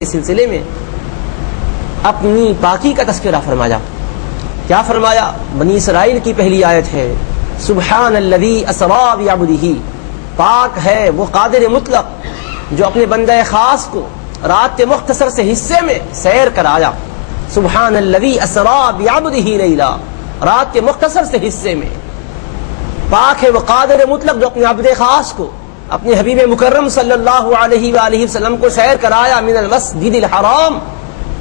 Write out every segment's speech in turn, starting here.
اس سلسلے میں اپنی پاکی کا تذکرہ فرمایا. کیا فرمایا؟ بنی اسرائیل کی پہلی آیت ہے سبحان الذی اسری بعبدہ، پاک ہے وہ قادر مطلق جو اپنے بندہ خاص کو رات کے مختصر سے حصے میں سیر کرایا. سبحان الذی اسری بعبدہ لیلا، رات کے مختصر سے حصے میں. پاک ہے وہ قادر مطلق جو اپنے عبد خاص کو، اپنے حبیب مکرم صلی اللہ علیہ وآلہ وسلم کو سیر کرایا من المسجد الحرام،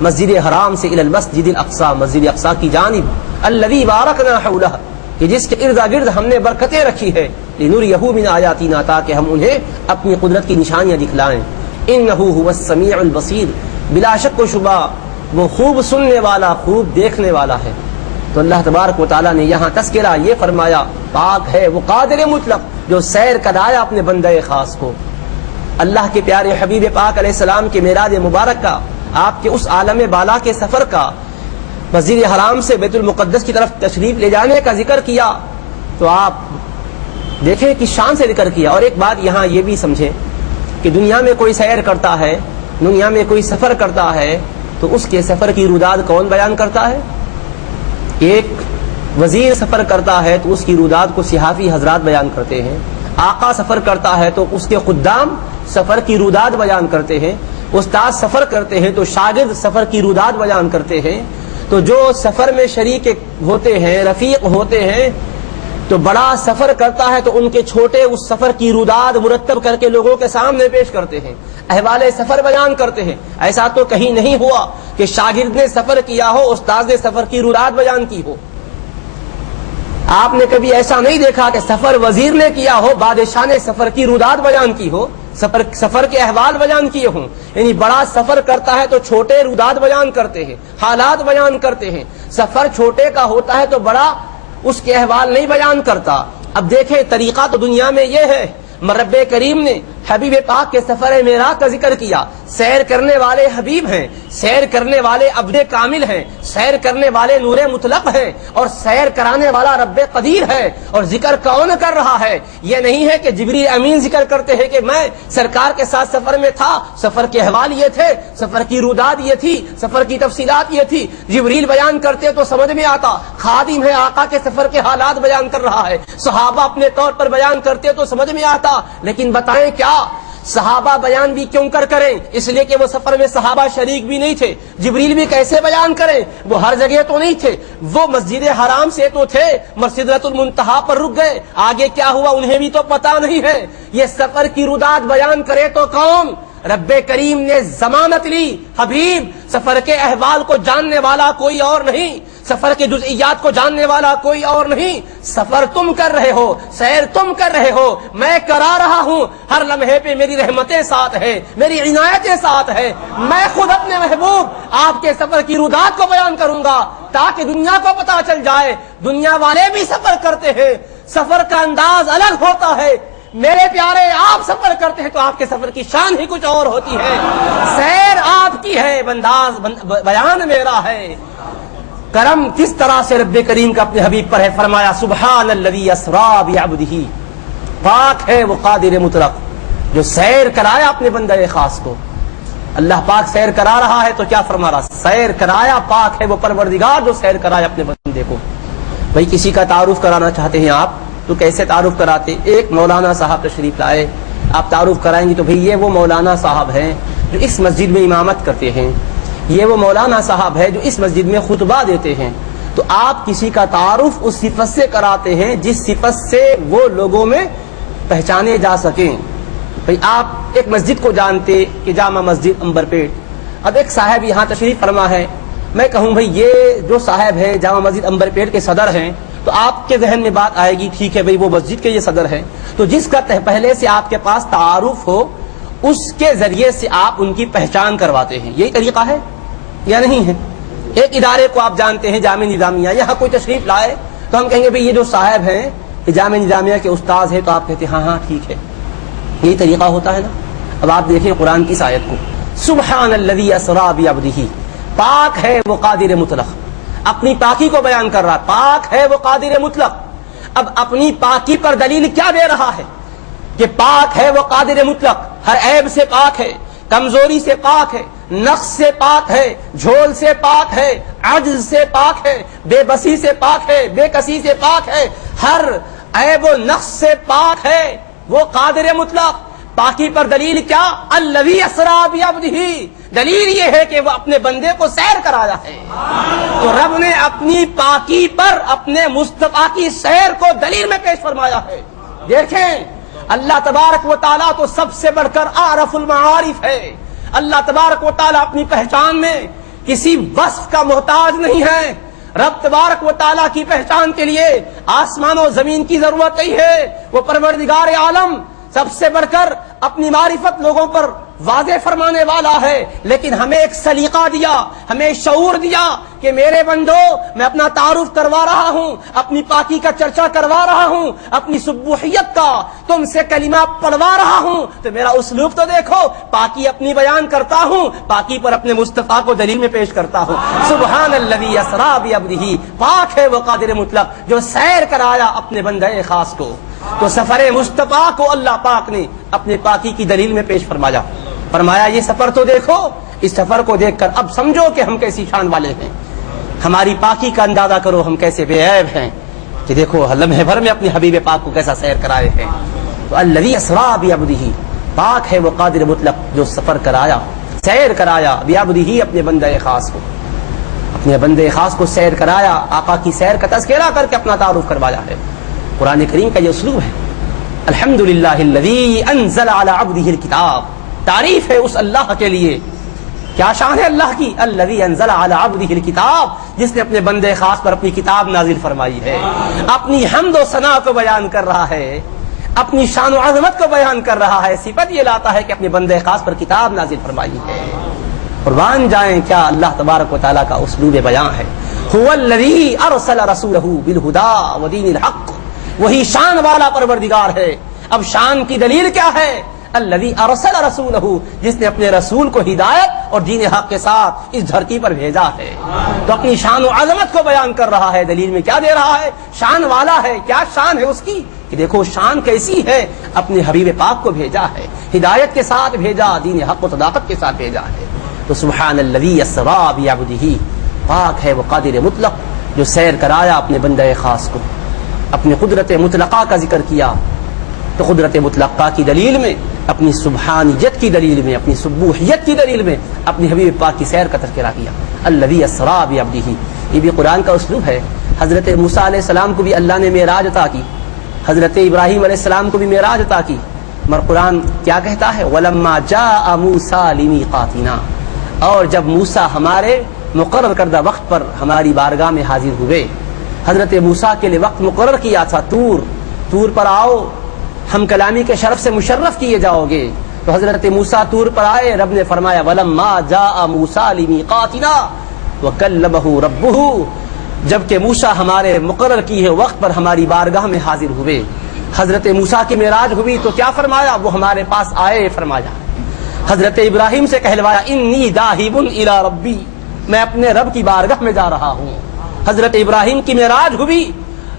مسجد حرام سے الی المسجد الاقصی، مسجد اقصی کی جانب، الذی بارکنا حولہ، کہ جس کے ارد گرد ہم نے برکتیں رکھی ہے، لنریہ من آیاتنا، تاکہ ہم انہیں اپنی قدرت کی نشانیاں دکھلائیں. انہ هو السمیع البصیر، بلا شک و شبہ وہ خوب سننے والا، خوب دیکھنے والا ہے. تو اللہ تبارک و تعالیٰ نے یہاں تذکرہ یہ فرمایا پاک ہے وہ قادر مطلق جو سیر کرایا اپنے بندہ خاص کو. اللہ کے پیارے حبیب پاک علیہ السلام کے معراج مبارک کا، آپ کے اس عالم بالا کے سفر کا، مسجد حرام سے بیت المقدس کی طرف تشریف لے جانے کا ذکر کیا تو آپ دیکھیں کہ شان سے ذکر کیا. اور ایک بات یہاں یہ بھی سمجھیں کہ دنیا میں کوئی سیر کرتا ہے، دنیا میں کوئی سفر کرتا ہے تو اس کے سفر کی روداد کون بیان کرتا ہے؟ ایک وزیر سفر کرتا ہے تو اس کی روداد کو صحافی حضرات بیان کرتے ہیں. آقا سفر کرتا ہے تو اس کے خدام سفر کی روداد بیان کرتے ہیں. استاد سفر کرتے ہیں تو شاگرد سفر کی روداد بیان کرتے ہیں. تو جو سفر میں شریک ہوتے ہیں، رفیق ہوتے ہیں، تو بڑا سفر کرتا ہے تو ان کے چھوٹے اس سفر کی روداد مرتب کر کے لوگوں کے سامنے پیش کرتے ہیں، احوال سفر بیان کرتے ہیں. ایسا تو کہیں نہیں ہوا کہ شاگرد نے سفر کیا ہو، استاد نے سفر کی روداد بیان کی ہو. آپ نے کبھی ایسا نہیں دیکھا کہ سفر وزیر نے کیا ہو، بادشاہ نے سفر کی روداد بیان کی ہو، سفر کے احوال بیان کیے ہوں. یعنی بڑا سفر کرتا ہے تو چھوٹے روداد بیان کرتے ہیں، حالات بیان کرتے ہیں. سفر چھوٹے کا ہوتا ہے تو بڑا اس کے احوال نہیں بیان کرتا. اب دیکھیں طریقہ تو دنیا میں یہ ہے، رب کریم نے حبیب پاک کے سفر معراج کا ذکر کیا. سیر کرنے والے حبیب ہیں، سیر کرنے والے عبد کامل ہیں، سیر کرنے والے نور مطلق ہیں، اور سیر کرانے والا رب قدیر ہے. اور ذکر کون کر رہا ہے؟ یہ نہیں ہے کہ جبریل امین ذکر کرتے ہیں کہ میں سرکار کے ساتھ سفر میں تھا، سفر کے احوال یہ تھے، سفر کی روداد یہ تھی، سفر کی تفصیلات یہ تھی. جبریل بیان کرتے تو سمجھ میں آتا. خادم ہے آقا کے سفر کے حالات بیان کر رہا ہے. صحابہ اپنے طور پر بیان کرتے تو سمجھ میں آتا. لیکن بتائیں کیا صحابہ بیان بھی کیوں کریں؟ اس لیے کہ وہ سفر میں صحابہ شریک بھی نہیں تھے. جبریل بھی کیسے بیان کریں؟ وہ ہر جگہ تو نہیں تھے. وہ مسجد حرام سے تو تھے، سدرۃ المنتہا پر رک گئے. آگے کیا ہوا انہیں بھی تو پتا نہیں ہے. یہ سفر کی روداد بیان کرے تو کون؟ رب کریم نے ضمانت لی، حبیب سفر کے احوال کو جاننے والا کوئی اور نہیں، سفر کے جزئیات کو جاننے والا کوئی اور نہیں. سفر تم کر رہے ہو، سیر تم کر رہے ہو، میں کرا رہا ہوں. ہر لمحے پہ میری رحمتیں ساتھ ہے، میری عنایتیں ساتھ ہے. میں خود اپنے محبوب آپ کے سفر کی روداد کو بیان کروں گا تاکہ دنیا کو پتا چل جائے. دنیا والے بھی سفر کرتے ہیں، سفر کا انداز الگ ہوتا ہے. میرے پیارے آپ سفر کرتے ہیں تو آپ کے سفر کی شان ہی کچھ اور ہوتی ہے. سیر آپ کی ہے، بنداز بیان میرا ہے. کرم کس طرح سے رب کریم کا اپنے حبیب پر ہے. فرمایا سبحان الذی اسری بعبدہ، پاک ہے وہ قادر مطلق جو سیر کرایا اپنے بندہ خاص کو. اللہ پاک سیر کرا رہا ہے تو کیا فرما رہا؟ سیر کرایا، پاک ہے وہ پروردگار جو سیر کرایا اپنے بندے کو. بھائی کسی کا تعارف کرانا چاہتے ہیں آپ تو کیسے تعارف کراتے؟ ایک مولانا صاحب تشریف لائے، آپ تعارف کرائیں گے تو بھئی یہ وہ مولانا صاحب ہیں جو اس مسجد میں امامت کرتے ہیں، یہ وہ مولانا صاحب ہے جو اس مسجد میں خطبہ دیتے ہیں. تو آپ کسی کا تعارف اس صفت سے کراتے ہیں جس صفت سے وہ لوگوں میں پہچانے جا سکیں. بھئی آپ ایک مسجد کو جانتے کہ جامع مسجد عنبر پیٹ. اب ایک صاحب یہاں تشریف فرما ہے، میں کہوں بھئی یہ جو صاحب ہے جامع مسجد عنبر پیٹ کے صدر ہیں، تو آپ کے ذہن میں بات آئے گی ٹھیک ہے بھئی وہ مسجد کے یہ صدر ہیں. تو جس کا پہلے سے آپ کے پاس تعارف ہو اس کے ذریعے سے آپ ان کی پہچان کرواتے ہیں. یہی طریقہ ہے یا نہیں ہے؟ ایک ادارے کو آپ جانتے ہیں جامعہ نظامیہ، یہاں کوئی تشریف لائے تو ہم کہیں گے بھئی یہ جو صاحب ہیں یہ جامعہ نظامیہ کے استاذ ہیں، تو آپ کہتے ہیں ہاں ہاں ٹھیک ہے. یہی طریقہ ہوتا ہے نا. اب آپ دیکھیں قرآن کی اس آیت کو، سبحان الذی اسری بعبدہ، پاک ہے وہ قادر مطلق، اپنی پاکی کو بیان کر رہا. پاک ہے وہ قادر مطلق. اب اپنی پاکی پر دلیل کیا دے رہا ہے؟ کہ پاک ہے وہ قادر مطلق، ہر عیب سے پاک ہے، کمزوری سے پاک ہے، نقص سے پاک ہے، جھول سے پاک ہے، عجز سے پاک ہے، بے بسی سے پاک ہے، بے کسی سے پاک ہے، ہر عیب و نقص سے پاک ہے۔ وہ قادر مطلق۔ پاکی پر دلیل کیا؟ الذی اسری بعبدہ، دلیل یہ ہے کہ وہ اپنے بندے کو سیر کرایا ہے۔ تو رب نے اپنی پاکی پر اپنے مصطفیٰ کی سیر کو دلیل میں پیش فرمایا ہے۔ دیکھیں اللہ تبارک و تعالیٰ تو سب سے بڑھ کر اعرف المعارف ہے۔ اللہ تبارک و تعالیٰ اپنی پہچان میں کسی وصف کا محتاج نہیں ہے۔ رب تبارک و تعالیٰ کی پہچان کے لیے آسمان و زمین کی ضرورت نہیں ہے۔ وہ پروردگار عالم سب سے بڑھ کر اپنی معرفت لوگوں پر واضح فرمانے والا ہے، لیکن ہمیں ایک سلیقہ دیا، ہمیں شعور دیا کہ میرے بندو میں اپنا تعارف کروا رہا ہوں، اپنی پاکی کا چرچا کروا رہا ہوں، اپنی سبوحیت کا تم سے کلمہ پڑھوا رہا ہوں، تو میرا اسلوب تو دیکھو، پاکی اپنی بیان کرتا ہوں، پاکی پر اپنے مصطفیٰ کو دلیل میں پیش کرتا ہوں۔ سبحان الذی اسری بعبدہ، پاک ہے وہ قادر مطلق جو سیر کرایا اپنے بندے خاص کو۔ تو سفر مصطفیٰ کو اللہ پاک نے اپنے پاکی کی دلیل میں پیش فرمایا یہ سفر تو دیکھو، اس سفر کو دیکھ کر اب سمجھو کہ ہم کیسی شان والے ہیں، ہماری پاکی کا اندازہ کرو ہم کیسے بے عیب ہیں، کہ دیکھو لمحے بھر میں اپنے حبیب پاک کو کیسا سیر کرائے ہیں۔ تو الذی اسری بعبدہ، پاک ہے وہ قادر مطلق جو سفر کرایا، سیر کرایا بعبدہ اپنے بندے خاص کو، اپنے بندے خاص کو سیر کرایا، آقا کی سیر کا تذکرہ کر کے اپنا تعارف کروایا ہے۔ قرآن کریم کا یہ اسلوب ہے۔ الحمدللہ الذی انزل علی عبدہ الکتاب، تعریف ہے اس اللہ کے لیے، کیا شان ہے اللہ کی، الذی انزل علی عبدہ الکتاب، جس نے اپنے بندے خاص پر اپنی کتاب نازل فرمائی ہے، اپنی حمد و ثنا کو بیان کر رہا ہے، اپنی شان و عظمت کو بیان کر رہا ہے، صفت یہ لاتا ہے کہ اپنے بندے خاص پر کتاب نازل فرمائی ہے۔ قربان جائیں کیا اللہ تبارک و تعالیٰ کا اسلوب بیان ہے۔ هو الذی ارسل رسولہ بالہدی ودین الحق، وہی شان والا پروردگار ہے۔ اب شان کی دلیل کیا ہے؟ الذی ارسل رسولہ، جس نے اپنے رسول کو ہدایت اور دین حق کے ساتھ اس دھرتی پر بھیجا ہے۔ تو اپنی شان و عظمت کو بیان کر رہا ہے، دلیل میں کیا دے رہا ہے؟ شان والا ہے، کیا شان ہے اس کی کہ دیکھو شان کیسی ہے، اپنے حبیب پاک کو بھیجا ہے، ہدایت کے ساتھ بھیجا، دین حق و صداقت کے ساتھ بھیجا ہے۔ تو سبحان الذی اسری بعبدہ، پاک ہے وہ قادر مطلق جو سیر کرایا اپنے بندے خاص کو، اپنی قدرت مطلقہ کا ذکر کیا۔ تو قدرت مطلقہ کی دلیل میں، اپنی سبحانیت کی دلیل میں، اپنی سبوحیت کی دلیل میں اپنی حبیب پاک کی سیر کا تذکرہ کیا۔ الذی اسری بعبدہ، یہ بھی قرآن کا اسلوب ہے۔ حضرت موسیٰ علیہ السلام کو بھی اللہ نے معراج عطا کی، حضرت ابراہیم علیہ السلام کو بھی معراج عطا کی، مگر قرآن کیا کہتا ہے؟ وَلَمَّا جَاءَ مُوسَىٰ لِمِيقَاتِنَا، اور جب موسیٰ ہمارے مقرر کردہ وقت پر ہماری بارگاہ میں حاضر ہوئے، حضرت موسیٰ کے لیے وقت مقرر کیا تھا، طور پر آؤ، ہم کلامی کے شرف سے مشرف کیے جاؤ گے۔ تو حضرت موسیٰ طور پر آئے، رب نے فرمایا وَلَمَّا جَاءَ مُوسَىٰ لِمِيقَاتِنَا وَكَلَّمَهُ رَبُّهُ، جبکہ موسیٰ ہمارے مقرر کیے ہمارے وقت پر ہماری بارگاہ میں حاضر ہوئے، حضرت موسیٰ کی معراج ہوئی تو کیا فرمایا؟ وہ ہمارے پاس آئے، فرمایا حضرت ابراہیم سے کہلوایا انی ذاہب الی ربی، میں اپنے رب کی بارگاہ میں جا رہا ہوں۔ حضرت ابراہیم کی معراج ہوئی،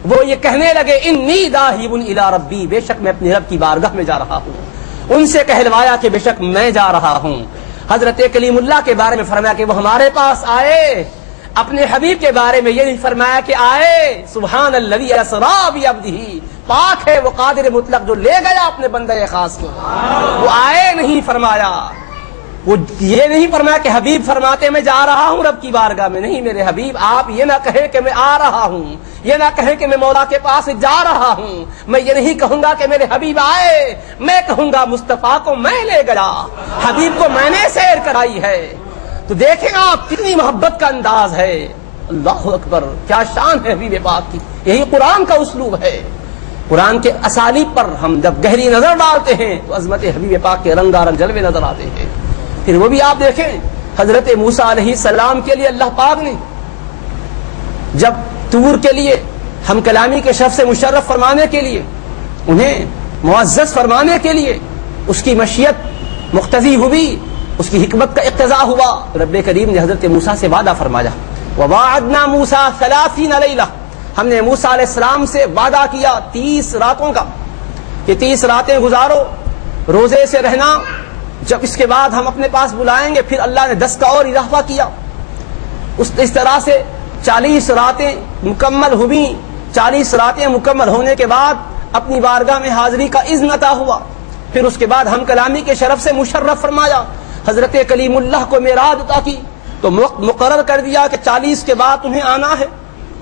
وہ یہ کہنے لگے انی ذاہب الی ربی، بے شک میں اپنے رب کی بارگاہ میں جا رہا ہوں۔ ان سے کہلوایا کہ بے شک میں جا رہا ہوں۔ حضرت کلیم اللہ کے بارے میں فرمایا کہ وہ ہمارے پاس آئے، اپنے حبیب کے بارے میں یہ نہیں فرمایا کہ آئے۔ سبحان الذی اسری بعبدہ، پاک ہے وہ قادر مطلق جو لے گیا اپنے بندے خاص کو، وہ آئے نہیں فرمایا، وہ یہ نہیں فرمایا کہ حبیب فرماتے میں جا رہا ہوں رب کی بارگاہ میں، نہیں میرے حبیب آپ یہ نہ کہیں کہ میں آ رہا ہوں، یہ نہ کہیں کہ میں مولا کے پاس جا رہا ہوں، میں یہ نہیں کہوں گا کہ میرے حبیب آئے، میں کہوں گا مصطفیٰ کو میں لے گیا، حبیب کو میں نے سیر کرائی ہے۔ تو دیکھیں آپ کتنی محبت کا انداز ہے، اللہ اکبر، کیا شان ہے حبیب پاک کی۔ یہی قرآن کا اسلوب ہے۔ قرآن کے اسالیب پر ہم جب گہری نظر ڈالتے ہیں تو عظمت حبیب پاک کے رنگا رنگ جلوے نظر آتے ہیں۔ پھر وہ بھی آپ دیکھیں حضرت موسیٰ علیہ السلام کے لیے اللہ پاک نے جب طور کے لیے ہم کلامی کے شرف سے مشرف فرمانے کے لیے، انہیں معزز فرمانے کے لیے اس کی مشیت مقتضی ہوئی، اس کی حکمت کا اقتضا ہوا، رب کریم نے حضرت موسیٰ سے وعدہ فرمایا، وَوَاعَدْنَا مُوسَىٰ 30 لَيْلَةً، ہم نے موسیٰ علیہ السلام سے وعدہ کیا 30 راتوں کا کہ 30 راتیں گزارو، روزے سے رہنا، جب اس کے بعد ہم اپنے پاس بلائیں گے پھر اللہ نے 10 کا اور اضافہ کیا. اس طرح سے 40 راتیں مکمل ہوئی. 40 راتیں مکمل ہونے کے بعد اپنی بارگاہ میں حاضری کا اذن عطا ہوا. پھر اس کے بعد ہم کلامی کے شرف سے مشرف فرمایا. حضرت کلیم اللہ کو معراج عطا کی تو مقرر کر دیا کہ 40 کے بعد تمہیں آنا ہے,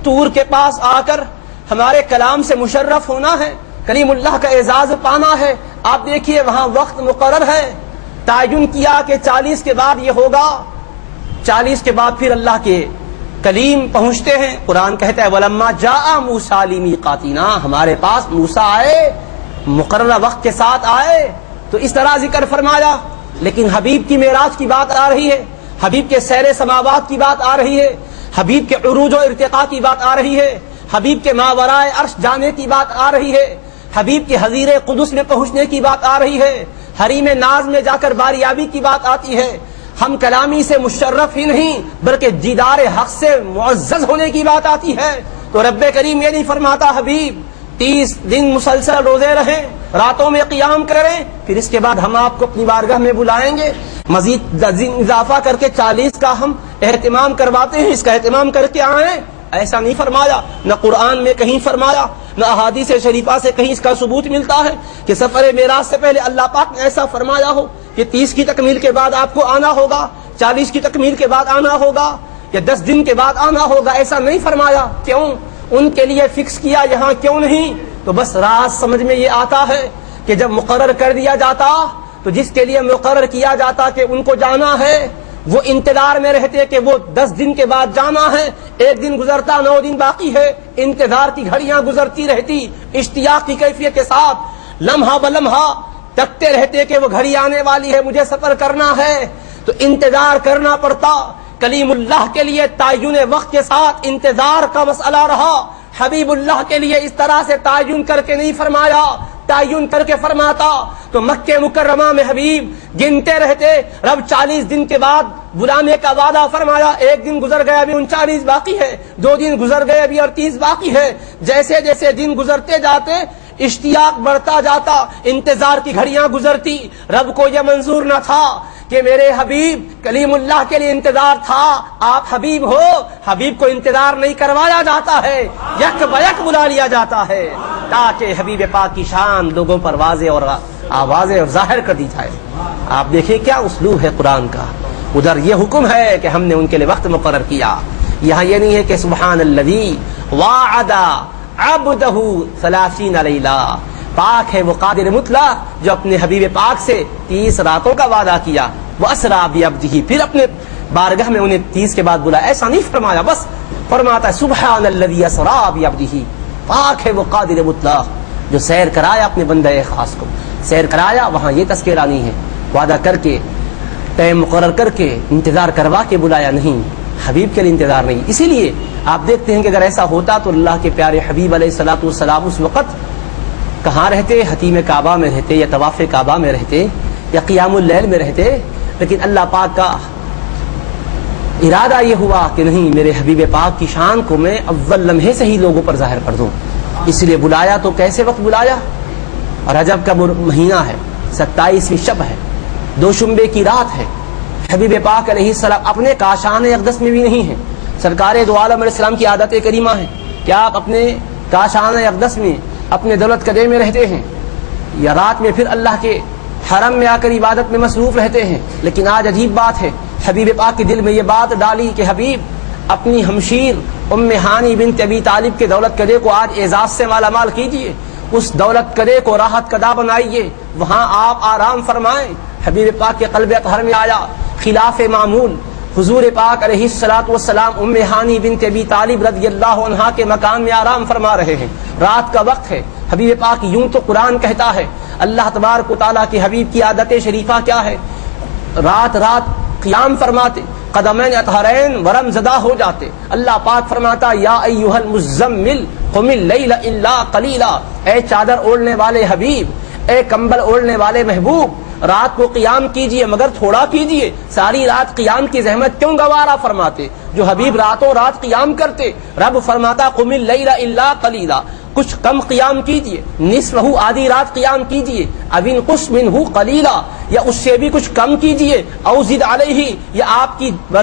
طور کے پاس آ کر ہمارے کلام سے مشرف ہونا ہے, کلیم اللہ کا اعزاز پانا ہے. آپ دیکھیے وہاں وقت مقرر ہے, تعین کیا کہ 40 کے بعد یہ ہوگا. 40 کے بعد پھر اللہ کے کلیم پہنچتے ہیں. قرآن کہتا ہے وَلَمَّا جَاءَ مُوسَىٰ لِمِيقَاتِنَا, ہمارے پاس موسیٰ آئے, مقررہ وقت کے ساتھ آئے. تو اس طرح ذکر فرمایا. لیکن حبیب کی معراج کی بات آ رہی ہے, حبیب کے سیر سماوات کی بات آ رہی ہے, حبیب کے عروج و ارتقاء کی بات آ رہی ہے, حبیب کے ماورائے عرش جانے کی بات آ رہی ہے, حبیب کے حضیر قدس میں پہنچنے کی بات آ رہی ہے, حریم ناز میں جا کر باریابی کی بات آتی ہے. ہم کلامی سے مشرف ہی نہیں بلکہ دیدار حق سے معزز ہونے کی بات آتی ہے. تو رب کریم یہ نہیں فرماتا حبیب 30 دن مسلسل روزے رہیں, راتوں میں قیام کریں, پھر اس کے بعد ہم آپ کو اپنی بارگاہ میں بلائیں گے, مزید اضافہ کر کے 40 کا ہم اہتمام کرواتے ہیں, اس کا اہتمام کر کے آئیں. ایسا نہیں فرمایا, نہ قرآن میں کہیں فرمایا, نہ احادیث شریفہ سے کہیں اس کا ثبوت ملتا ہے کہ سفر معراج سے پہلے اللہ پاک نے ایسا فرمایا ہو کہ 30 کی تکمیل کے بعد آپ کو آنا ہوگا, 40 کی تکمیل کے بعد آنا ہوگا, یا 10 دن کے بعد آنا ہوگا. ایسا نہیں فرمایا. کیوں ان کے لیے فکس کیا, یہاں کیوں نہیں؟ تو بس راز سمجھ میں یہ آتا ہے کہ جب مقرر کر دیا جاتا تو جس کے لیے مقرر کیا جاتا کہ ان کو جانا ہے وہ انتظار میں رہتے کہ وہ 10 دن کے بعد جانا ہے. 1 دن گزرتا, 9 دن باقی ہے, انتظار کی گھڑیاں گزرتی رہتی, اشتیاق کی کیفیت کے ساتھ لمحہ بلمحہ تکتے رہتے کہ وہ گھڑی آنے والی ہے, مجھے سفر کرنا ہے. تو انتظار کرنا پڑتا. کلیم اللہ کے لیے تعین وقت کے ساتھ انتظار کا مسئلہ رہا. حبیب اللہ کے لیے اس طرح سے تعین کر کے نہیں فرمایا, تعین کر کے فرماتا تو مکہ مکرمہ میں حبیب گنتے رہتے. رب 40 دن کے بعد بلانے کا وعدہ فرمایا, 1 دن گزر گیا ابھی 39 باقی ہے, 2 دن گزر گئے ابھی اور 30 باقی ہے. جیسے جیسے دن گزرتے جاتے اشتیاق بڑھتا جاتا, انتظار کی گھڑیاں گزرتی. رب کو یہ منظور نہ تھا کہ میرے حبیب کلیم اللہ کے لیے انتظار تھا, آپ حبیب ہو, حبیب کو انتظار نہیں کروایا جاتا ہے, یک بیک بلا لیا جاتا ہے تاکہ حبیب پاک کی شان لوگوں پر واضح اور آواز ظاہر کر دی جائے. آپ دیکھیں کیا اسلوب ہے قرآن کا. ادھر یہ حکم ہے کہ ہم نے ان کے لیے وقت مقرر کیا, یہاں یہ نہیں ہے کہ سبحان الذی وعد عبدہ 30 لیلہ, پاک ہے وہ قادر مطلق جو اپنے حبیب پاک سے 30 راتوں کا وعدہ کیا. وَأَسْرَىٰ بِعَبْدِهِ, پھر اپنے بارگاہ میں انہیں 30 کے بعد بلایا. ایسا نہیں فرمایا, بس فرماتا ہے سبحان الذی اسریٰ بعبدہ, پاک ہے وہ قادر مطلق جو سیر کرایا اپنے بندہ خاص کو, سیر کرایا. وہاں یہ تذکرہ نہیں ہے, وعدہ کر کے ٹائم مقرر کر کے انتظار کروا کے بلایا نہیں, حبیب کے لیے انتظار نہیں. اسی لیے آپ دیکھتے ہیں کہ اگر ایسا ہوتا تو اللہ کے پیارے حبیب علیہ الصلوۃ والسلام اس وقت کہاں رہتے؟ حتیم کعبہ میں رہتے, یا طواف کعبہ میں رہتے, یا قیام اللیل میں رہتے. لیکن اللہ پاک کا ارادہ یہ ہوا کہ نہیں, میرے حبیب پاک کی شان کو میں اول لمحے سے ہی لوگوں پر ظاہر کر دوں. اس لیے بلایا. تو کیسے وقت بلایا؟ رجب کا مہینہ ہے, 27ویں شب ہے, 2 شنبے کی رات ہے. حبیب پاک علیہ السلام اپنے کاشان اقدس میں بھی نہیں ہیں. سرکار دو عالم علیہ السلام کی عادت کریمہ ہے کہ آپ اپنے کاشان اقدس میں اپنے دولت قدے میں رہتے ہیں, یا رات میں پھر اللہ کے حرم میں آ کر عبادت میں مصروف رہتے ہیں. لیکن آج عجیب بات ہے, حبیب پاک کے دل میں یہ بات ڈالی کہ حبیب اپنی ہمشیر ام ہانی بنت ابی طالب کے دولت قدے کو آج اعزاز سے مالا مال کیجیے, اس دولت قدے کو راحت قدا بنائیے, وہاں آپ آرام فرمائیں. حبیب پاک کے قلب اطہر میں آیا خلاف معمول حضور پاک علیہ الصلوۃ والسلام ام ہانی بنت ابی طالب رضی اللہ عنہا کے مکان میں آرام فرما رہے ہیں. رات کا وقت ہے. حبیب پاک یوں تو قرآن کہتا ہے, اللہ تبارک و تعالیٰ کی حبیب کی عادت شریفہ کیا ہے, رات رات قیام فرماتے, قدمین اطہرین ورم زدہ ہو جاتے. اللہ پاک فرماتا یا ایھا المزمل قم اللیل الا قلیلا, اے چادر اوڑھنے والے حبیب, اے کمبل اوڑھنے والے محبوب, رات کو قیام کیجئے مگر تھوڑا کیجئے، ساری رات قیام کی زحمت کیوں گوارا فرماتے؟ جو حبیب راتوں رات قیام کرتے، رب فرماتا قم اللیل الا قلیلا، کچھ کم قیام کیجئے، نصفہ آدھی رات قیام کیجئے، او انقص منہ قلیلا، یا اس سے بھی کچھ کم کیجئے، او زد علیہ، یا آپ کی